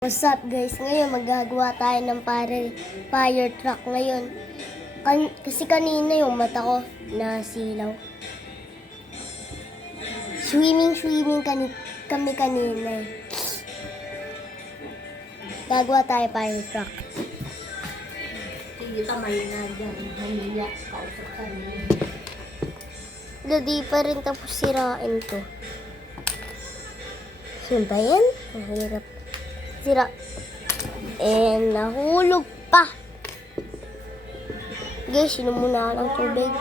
What's up guys? Ngayon magagawa tayo ng fire truck ngayon. Kasi kanina yung mata ko nasilaw. Swimming kami kanina. Gagawa tayo fire truck. Hindi tamay na dyan. Haniya. Kausap ka rin. Hindi pa rin tapos sirain to. Saan ba yan? Mahirap. Sira. And nahulog pa. Guys, inom muna ako ng tubig.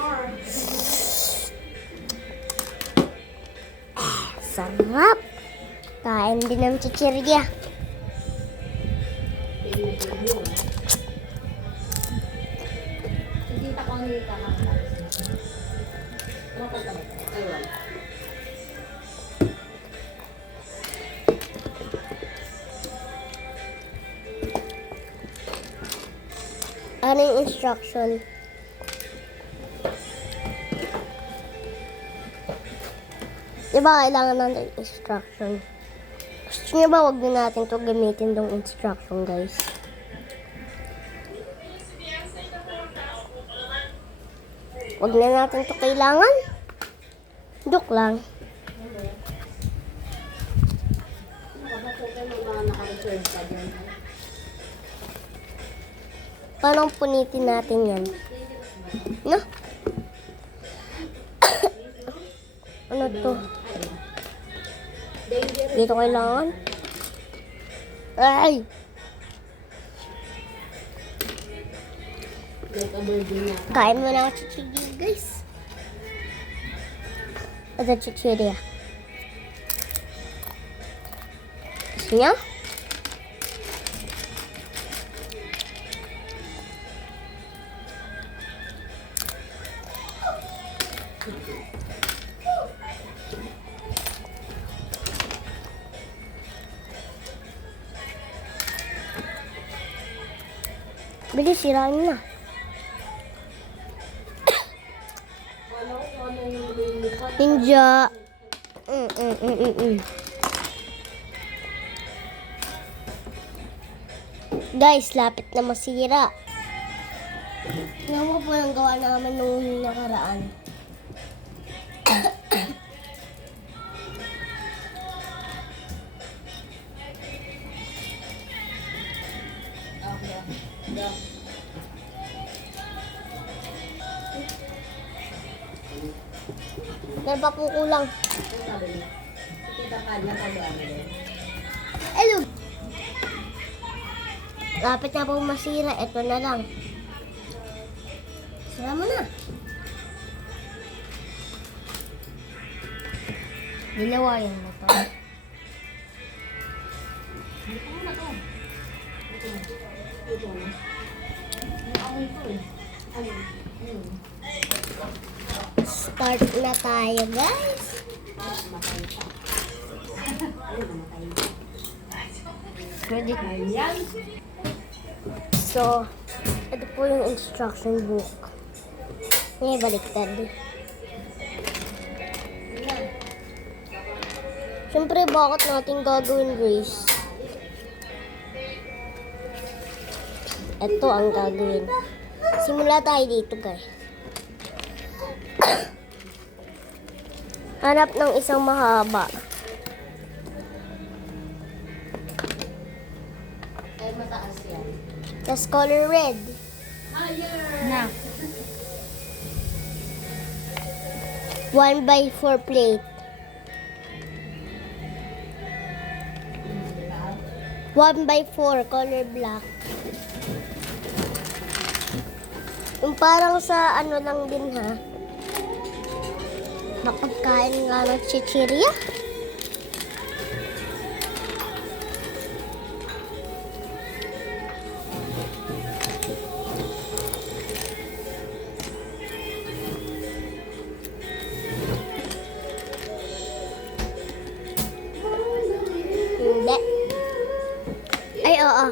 Sarap. Kain din ng chichirya. Hindi pa ko nita ka. Ayun. Ano yung instruction? Diba kailangan natin instruction? Gusto nyo ba wag na natin to gamitin tong instruction, guys? Wag na natin to kailangan? Joke lang. Paano punitin natin yan? No? Ano to? Dito kailangan? Ay! Kain mo na ako chichirya, guys. Ito chichirya. Gusto niya? Bilis, sirain na. Ninja. Guys, lapit na masira. Tingnan mo po yung gawa namin nung nakaraan. Dahil pa po kulang. Hello. Lapit na po masira. Ito na lang. Sira mo na. Dinawayan mo to. Start na tayo, guys. Ready? So, ito po yung instruction book. Ngayon, baliktad. Siyempre, bakit natin gagawin, Grace? Ito ang gagawin. Simula tayo dito, guys. Hanap ng isang mahaba. Ay, mataas yan. Tapos color red. Na. 1x4 plate. 1x4 color black. Yung parang sa ano lang din, ha? Makapagkain nga ng chichirya. Hindi. Ay, oo.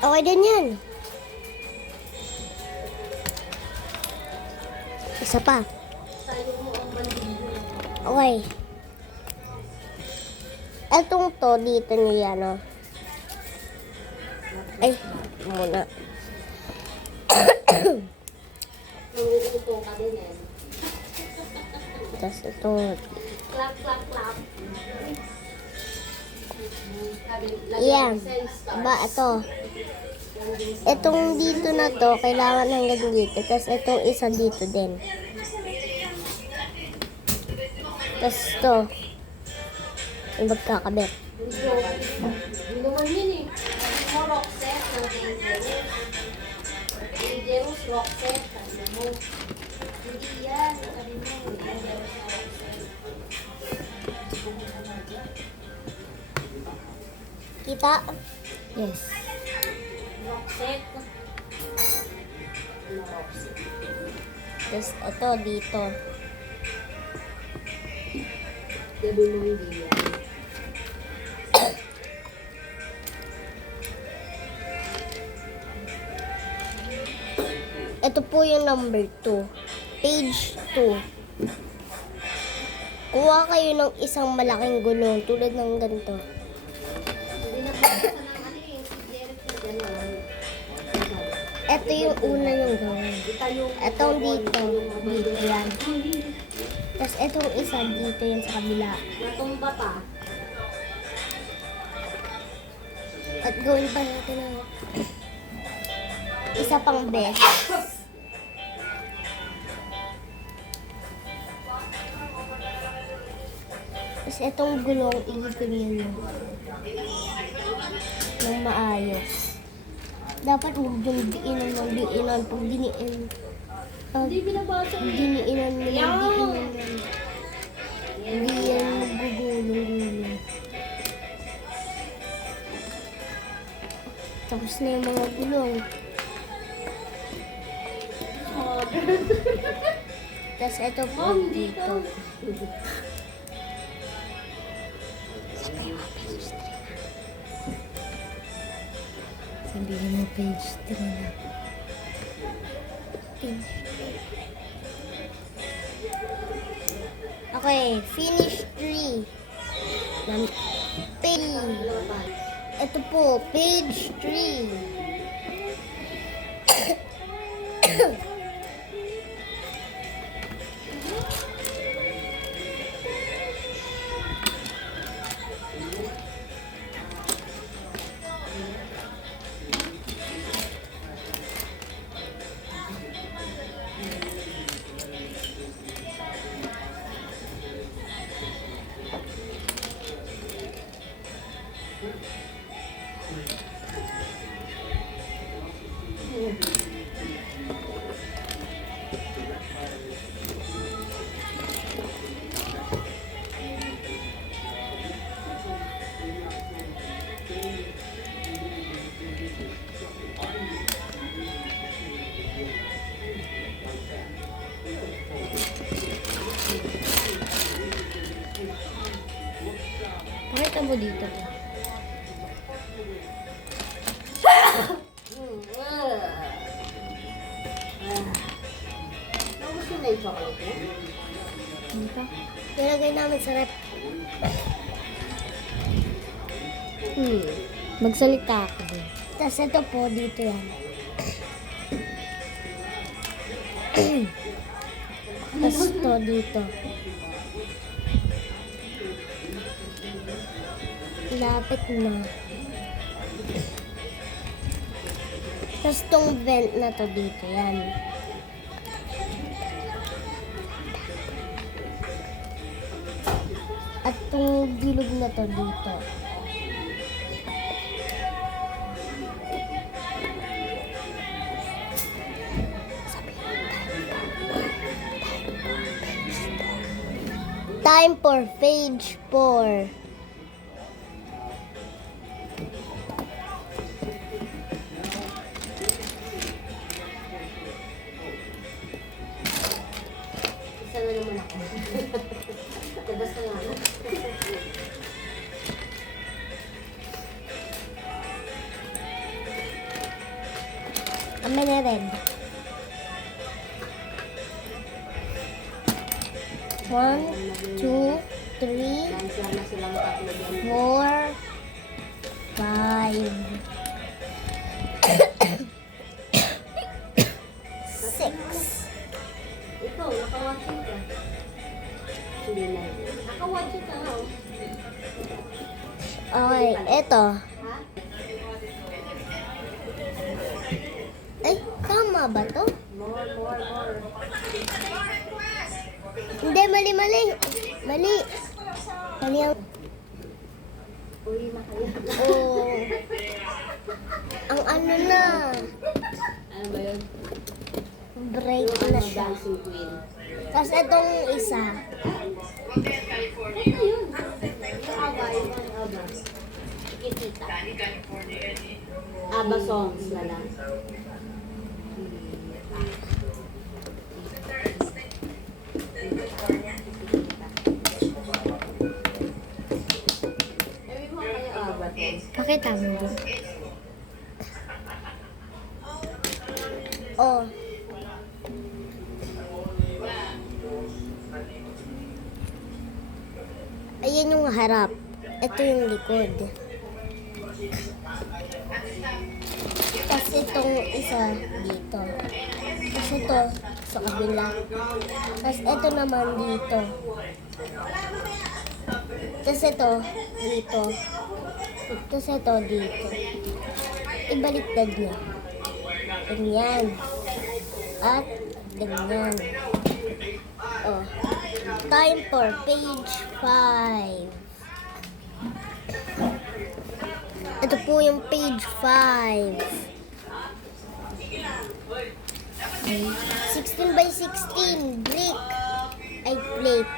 Okay din yan. Isa pa. Tayo Okay. Etong to, dito niya, no? Ay, muna. Nanguuto ka din eh. Tapos ito, Clap, clap, clap. yan. Diba, ito. Itong dito na to, kailangan hanggang dito. Tapos itong isa dito din. Tapos ito, yung magkakabit. Hindi naman yun eh. Mo rock set ng Dangerous. Dangerous rock set. Sabi mo. Hindi yan. Sabi mo. Dangerous na rock set. Kita? Yes. Rock set. Rock set. Tapos ito dito. Sabi mo hindi yan. Ito po yung number 2. Page 2. Kuha kayo ng isang malaking gulong tulad ng ganito. Hindi na basta ng ano eh. Si Derek na gano'n. Ito yung una yung gawin. Itayong Itong dito. Dito yan. Tapos itong isa dito yan sa kabila. natumba pa. At gawin pa natin ng isa pang best. Tapos itong gulong, iligulin mo ng maayos. Dapat huwag yung diinan ng diinan. Pag Hindi binabasa eh. diniinan mo ng diinan yan. Hindi yan magugulong-gulong. Tapos na yung mga gulong. Tapos ito po Mom, hindi dito. ka. Sabihin mo page 3 na. Okay, finish 3. Page. Ito po, page 3. Pakita mo dito. Gusto na yung chocolate mo? Dito. Nilagay namin sa rep. Magsalita ako din. Tapos ito po, dito yan. Tapos ito dito. Lapit na. Tapos tong vent na to dito yan. At tong bilog na to dito. Time for page 4. Isa na naman ako. Labas na nga. Amin na rin. 1, 2, 3, Dancer na silang tatlo dyan. 4, 5, 6. Ikaw, nakawatching ka. Hindi na. Nakawatching ka nga. Okay, eto. Ha? Ay, tama ba to? More. Hindi, mali. Mali ang... Uy, nakaya. Oh. Ang ano na. Ano ba yun? Break Yung na ano, siya. dancing queen. Tapos itong isa. Ano yun? Yung aba, yung aba. Kitita. Aba songs na lang. Ewan mo kaya aba to. Pakita mo din. Oh. Ayan yung harap. Ito yung likod. Tapos itong isa dito. Tapos ito sa kabila. Tapos ito naman dito. Tapos ito dito. Tapos ito dito. Ibaliktad niya. Ganyan. At ganyan. Oh. Time for page 5. Ito po yung page 5. 16 by 16 brick. Ay, plate.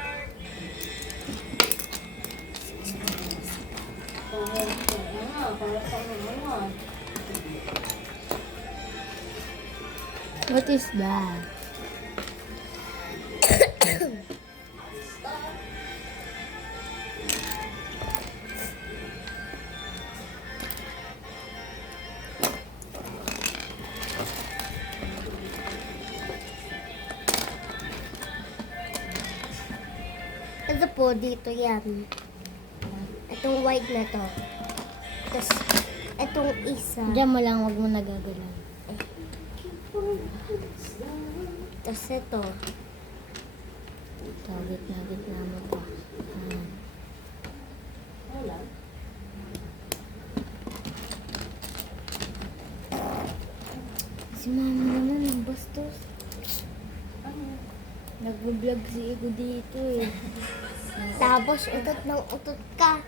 What is that? Ito po, dito yan. Itong white na to. Tapos, itong isa. Diyan mo lang, wag mo nagagalaw. Tapos ito. Ito, gitna mo pa. Ah. Wala. Si mama naman, ang bastos. Nag-vlog si Igo dito eh. Tapos, utot ng utot ka.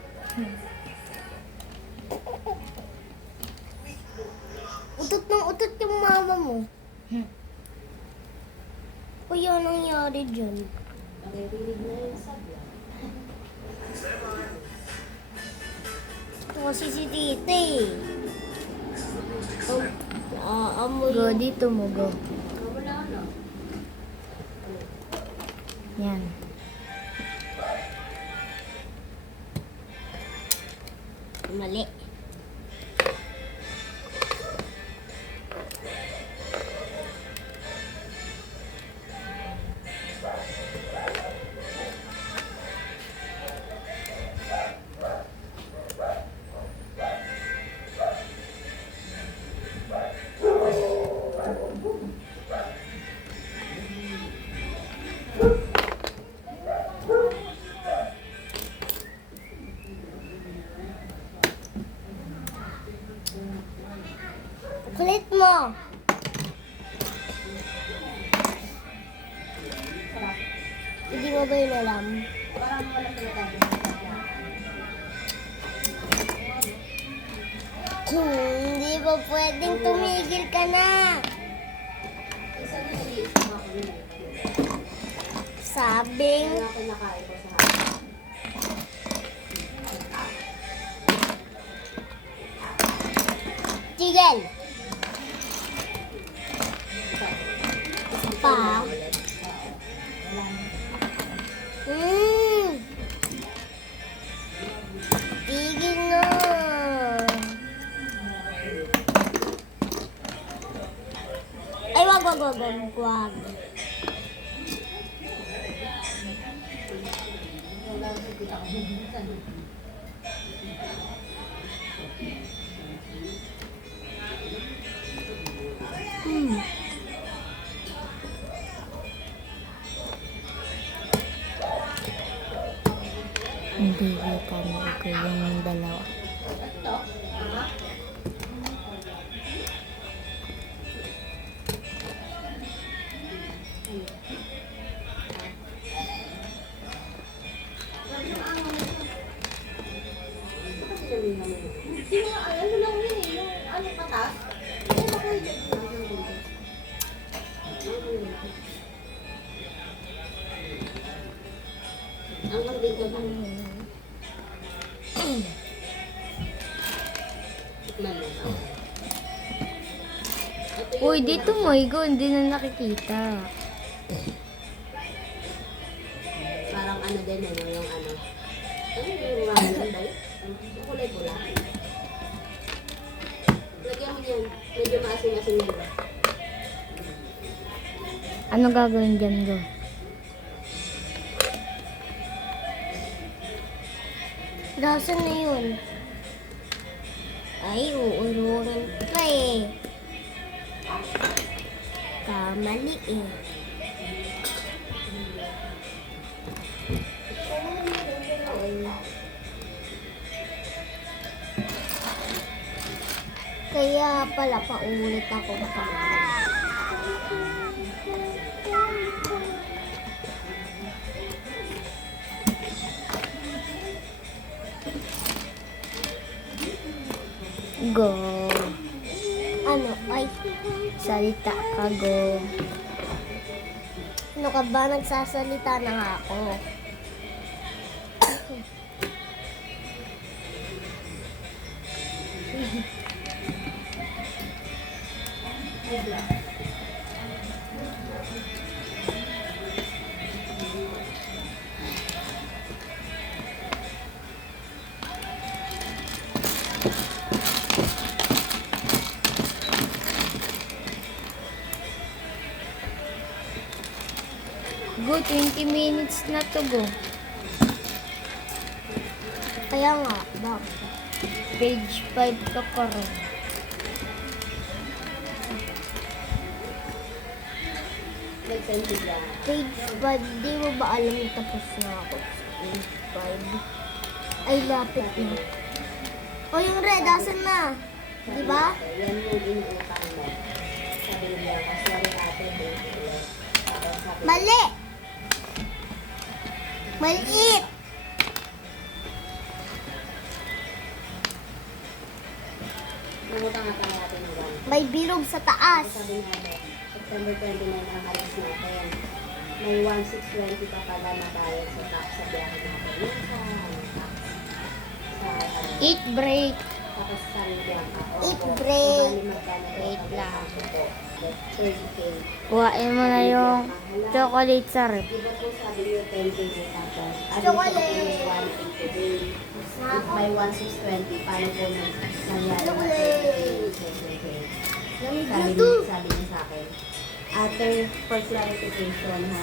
Utot ng utot yung mama mo. O yun ang nangyari dyan. Naririnig na yun sa vlog. Ito kasi si tita eh. Amoy. Go, dito mo, go. Wala na. Yan. Mali. Kulit mo. Hindi mo ba yun alam? Parang wala pinagagawin sa vlog. Hindi ba pwedeng tumigil ka na? Isa na nag-iisip ako yun. Sabing, Kaya kinakain ko sa hapon. tigil. Isa pa. Tigil na. Ay, wag. Hindi kita ni Ugo yung dalawa. Hindi mo, ano lang yun eh, yung ano patas. Eh, baka yun. Hanggang dito lang. Tikman mo. Ito yung Uy, dito mo, Igo. Hindi na nakikita. parang ano din ano, yung ano. Ano yung ramen ba yun? Yung kulay pula. Lagyan mo yan. Medyo maasim-asim yun. Ano gagawin dyan, Go? Nasaan na yun? Ay, uurungan pa eh. Kamali eh. Kaya pala paulit ako pa. Go. Ano? Ay, Salita ka, Go. ano ka ba? Nagsasalita na nga ako. Go, 20 minutes na to, Go. Kaya nga, bakit? Page 5 ka pa rin. Nag-senti lang. Page 5, di mo ba alam yung tapos na ako sa page 5? Ay, lapit na. O, yung red, asan na? Di ba? Yan yung inuutang mo. Sabi niya, sorry ate, tapos sabi Mali! Maliit! Nangutang ata natin ng one. May bilog sa taas. Sabi niya, September 29 ang alis natin. May 1,620 pa pala na bayad sa tax sa biyahe natin. Yung sa tax. Eat break. Tapos sa biyahe ka. Eat break. Wait lang. 30K. Kuhain mo na yung chocolate sa rep. Di ba po sabi niyo 10K tapos? Chocolate. 1 today. If may 1,620, paano po nangyari? Chocolate. Sabi niya sa akin, ate, for clarification, ha,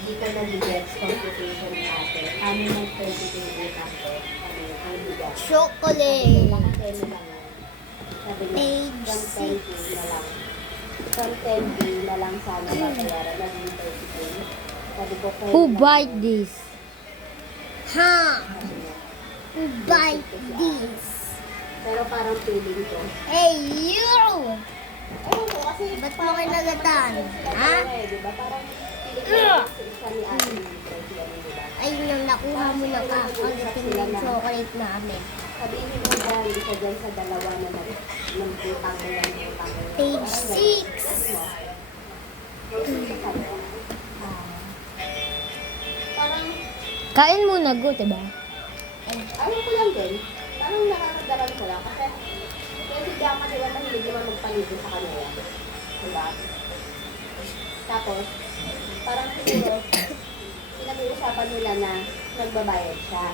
di ka nag-gets computation ni ate. Paano ng 30K after? Sabi niya, ang bigat. Chocolate. Nakatemi lang yan. Sabi niya, Page from 10K na lang. From 10K na lang sana babayaran, naging 30K. Sabi ko, kaya Who bite this? Ha? Who bite this? pero parang feeling ko. Hey, you! Ewan ko kasi, Ba't mo kinagatan? Ha? di ba? Parang feeling ko sa isa ni ate ni Tracy, ano, di ba? Ayun yung nakuha mo na kakagating ng chocolate namin. Sabihin mo ba, isa dyan sa dalawa na nagputang mo yan, utang mo yan. Page 6. Parang, Kain muna, Go, diba? ayaw ko lang din. Parang nakakagaran ko lang. Kasi si Bianca, di ba, mahilig naman magpaligo sa kanila. Diba? Tapos, parang siguro, pinag-uusapan nila na nagbabayad siya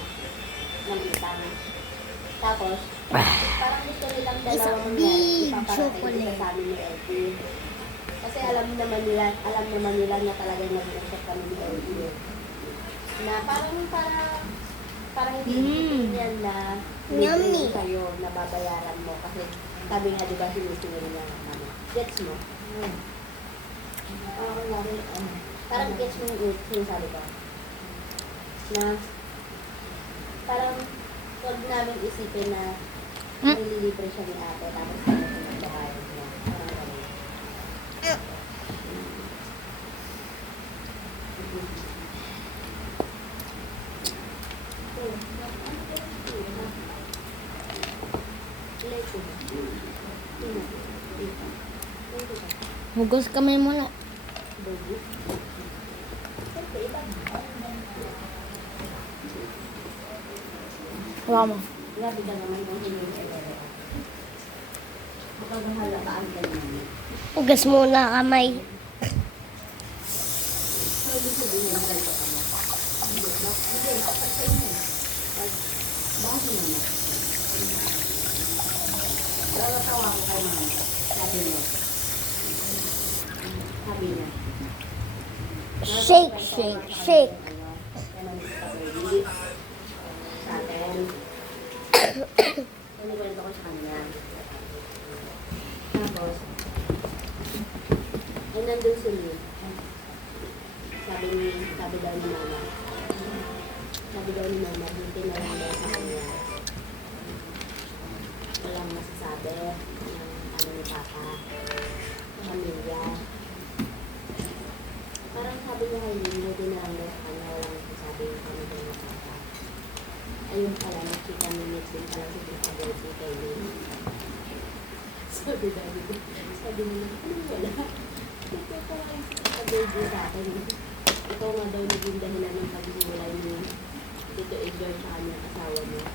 ng utang. Tapos, parang gusto nilang dalawa Isang mga big ipaparating chocolate. sa amin ni Elsie. Kasi alam naman nila na talagang nag-uusap kami ni Elsie. Na parang Parang hindi yan na Yummy. sa'yo na babayaran mo kasi sabi nga di ba sinisingil niya ano. Gets mo? Parang gets mo yung sinasabi ko. Na parang huwag namin isipin na nililibre siya ni ate tapos kami yung magbabayad niya. Parang ganun. Hugas kamay mo na. Wala mo. Grabe ka naman yung hinihintay. Baka mahalakaan ka naman. Ugas muna kamay. Lalasawa ko kay mama. Sabi niya. Sabi niya. Shake, shake, shake. Sa atin. Nanikwento ko sa kanya. Tapos, ay nandun si Lee. Sabi daw ni mama. Sabi daw ni mama, hindi na lang daw sa kanya. Walang masasabi ng ano ni Papa. Pamilya. Parang sabi niya kay Lee, hindi na lang daw sa kanya. Walang masasabi ng pamilya ni Papa. Ayun pala, nakita ni Nick din pala si Tita Bertie kay Lee. Sabi niya, ano wala? Ito pala yung si Tita Bertie sa akin. Ikaw nga daw naging dahilan ng paghiwalay ni Tito Edgar sa kanyang asawa niya.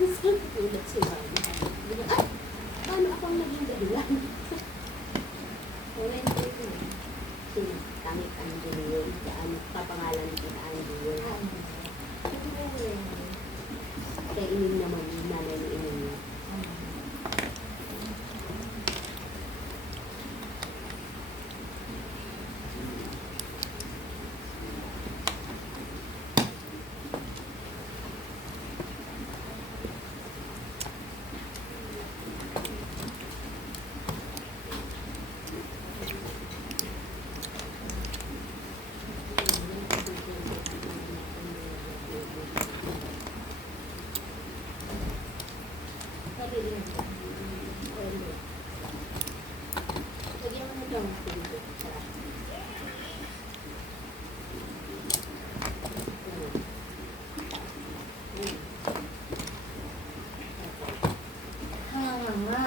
Sabi ko ulit si Mama. Ay! Paano ako ang naging dahilan? Wala yung tayo ko. Sino? Tangit Andy yun. Papangalan ni Tita Andy yun. Kaya ining naman yung nanay ni ining niya. Lagyan mo na dyan. Sarap. Nga.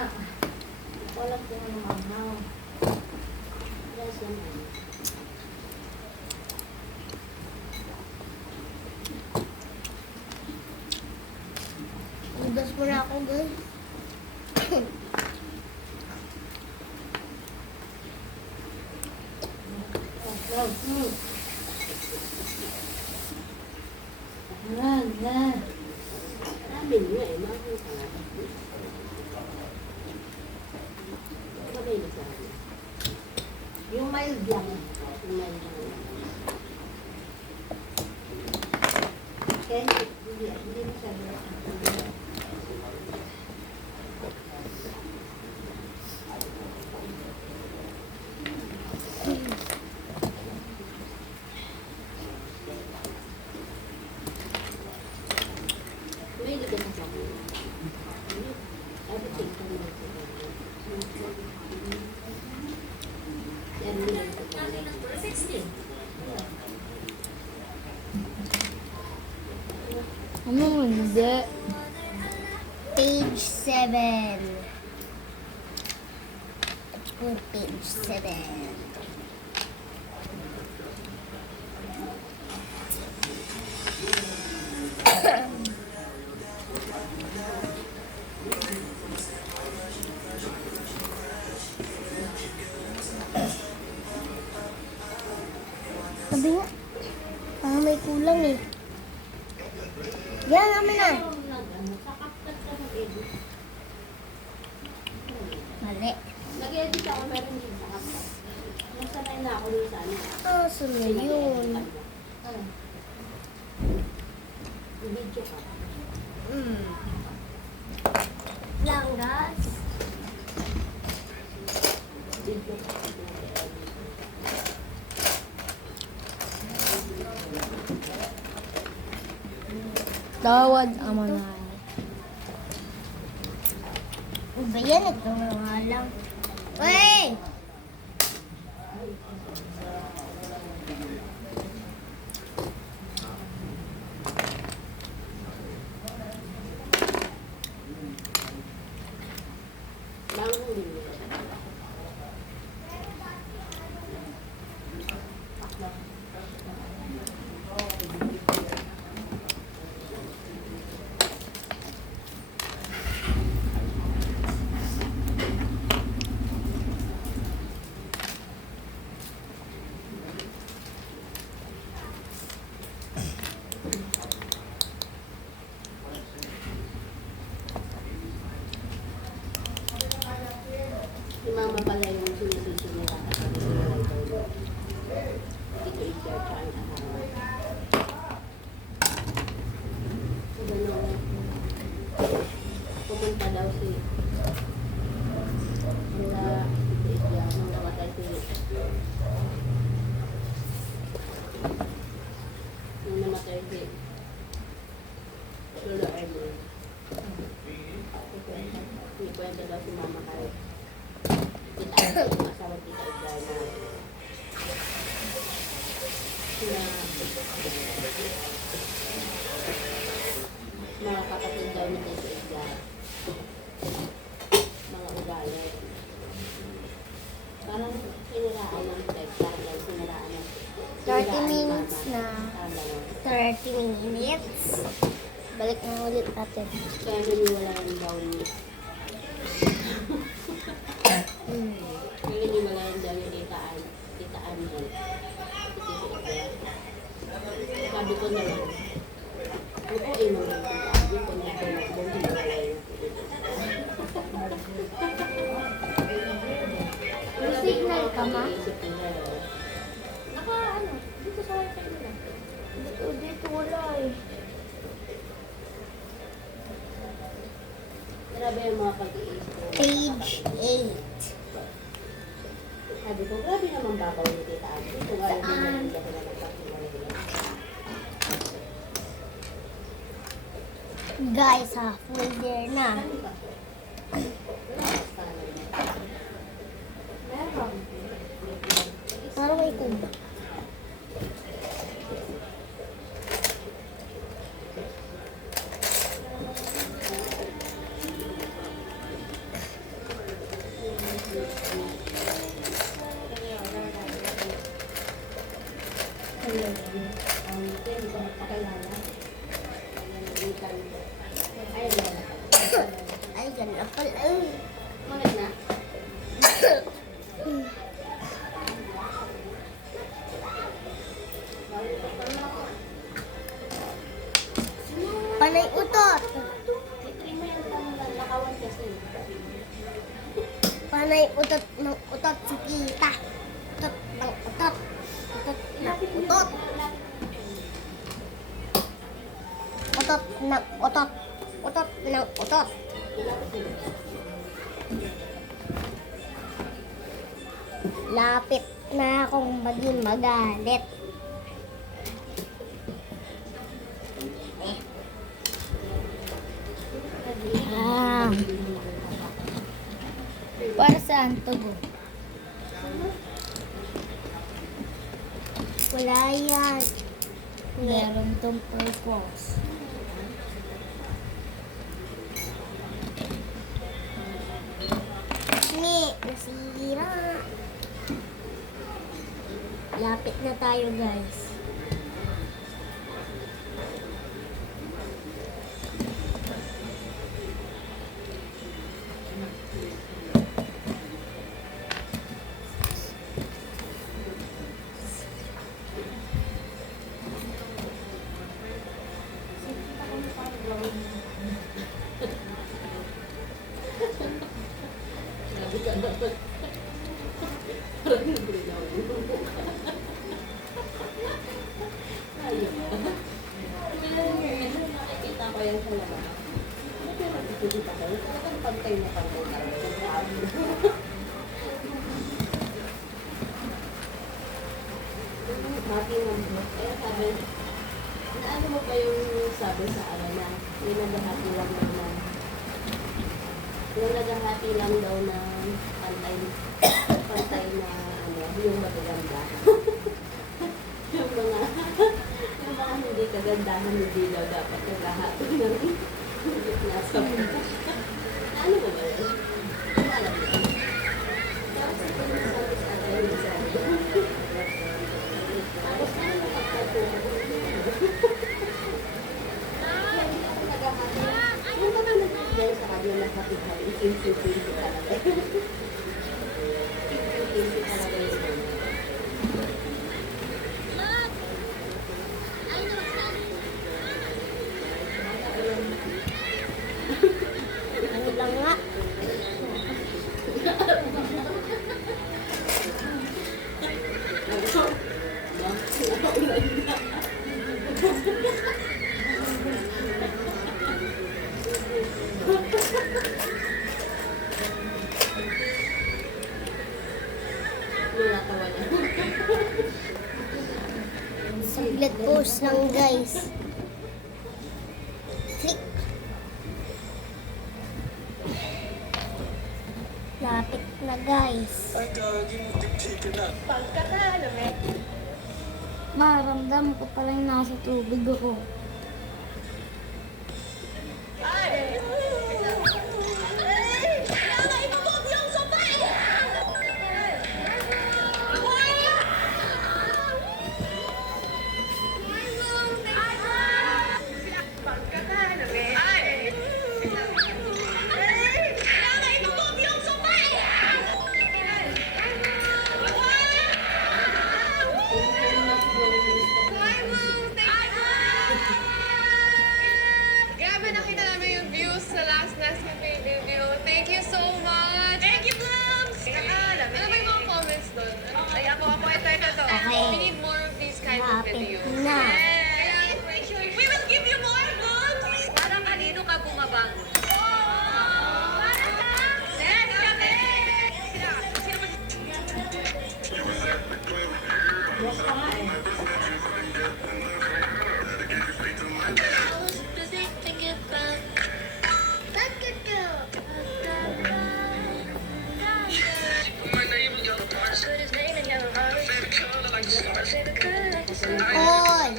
Walang ko ng mahaw. Yes, yan. Ugas muna ako, guys. Amin nga eh, mahal ka nga. Sabay na sa akin. Yung mild lang. Kumain ka nga. Okay? Hindi masyado. May ligas sa akin. Everything ka naman sa akin. Yan, ligas sa akin. Ano hindi? Page 7. Page 7. Sabi nga, parang may kulang eh. Yan, naman na. Sakapkat ka mag-edit. Mali. Nag-edit ako, meron din sakapkat. Nasanay na ako doon sa ano. Ah, sunod yun. Video Video ka. Langgas. Video ka. Tawad ang manay. Ano ba yan? Ito nga lang. Uy! Langhuli. Si mama pala yung sinisisinira at sinisiray daw yun. Ito i-share pa ang asawa. So, gano'n. Pumunta daw si nila ito isya nung namatay si Lolo Erwin. May kwento daw si mama kahit Tita Ate, yung asawa Tita Edgar na mga kapatid daw ni Tita Edgar. Mga ugali. Parang siniraan ng Tita Edgar, siniraan ng 30 minutes na. Parang gano'n. 30 minutes. Balik na ulit natin. Kaya naniwalayan daw ni naniwalayan daw ni Tita Angie. Sabi ko naman, oo naman Tita Angie, kung nagtumakbo, naniwalayan ko. May signal ka, ma? Isip ko na, dito sa wifi nila. Dito wala eh. Grabe yung mga pag-iisip ko. Page 8. Sabi ko, grabe naman babaw ni Tita Angie. Kung ayaw din naman hindi ako nagpapakilala. Guys, halfway there na. Ano ba? Meron. Parang may kuba. Ay, ganda pala. Ay. Manag na? Panay utot. Itrima yung nakawan kasi. Panay utot ng utot si tita. Utot ng utot. Utot ng utot. Utot ng utot. Utot ng utot. Lapit na akong maging magalit. Ah. Para saan to, Bo? Wala yan. Meron tong purpose. Nasira. Lapit na tayo, guys. Grabe ka dapat. Parang nabulinaw. Hindi pa kayo. Kung pantay na pantay talaga. Happy mo. Eh, sabi, naano mo pa yung sabi sa ano na, yung naghahati lang daw na, yung naghahati lang daw na pantay na, ano, yung magaganda. yung mga hindi kagandahan, hindi daw dapat naghahati ng nasa mo. Ano ba ba yun? Ano alam mo? Tapos ito yung sabi sa akin, yung sabi. Tapos ano yung pagkatuwa? Yung ba naman nagbigay sa kanya na kapital, ikinti-kinti talaga. Ikinti talaga yun. Ano lang nga. Natawa niya. Saglit post lang guys. Click. Lapit na guys. Maramdam ko pala yung nasa tubig ako. Grabe, nakita namin yung views sa last Cafe video. Thank you so much! Thank you, Vlogs! Ano ba yung mga comments doon? Ay, ako, ito. Okay. We need more of these kind of Lapit videos. na. Yes! We will give you more, Vlogs! Parang kanino ka bumabangon? Parang ka! Yes, kami! Sino ba? Yes pa nga eh. Oy!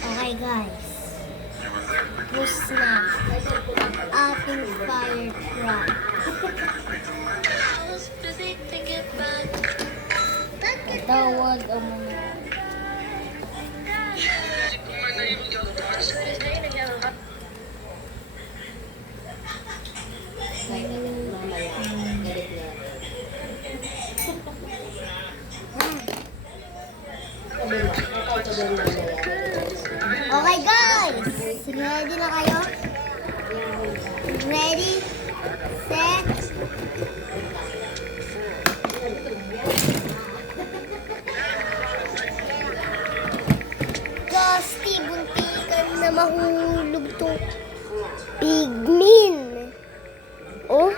Okay guys. Tapos na ating fire truck. Tawag ang mga Mamaya, galit niya. Sabi mo, ikaw sabihin mo na yan. Okay guys! Ready na kayo? Ready? Set? Gusty, buntikan na mahulog tong pigmin. Oh?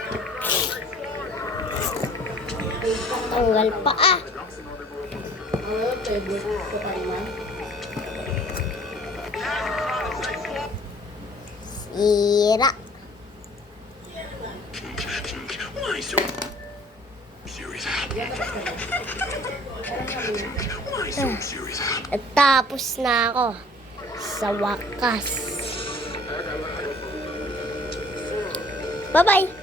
Tanggal pa ah. Oo, favorite ko pa naman. Sira. Why so serious? Why so serious? At tapos na ako. Sa wakas. Bye-bye.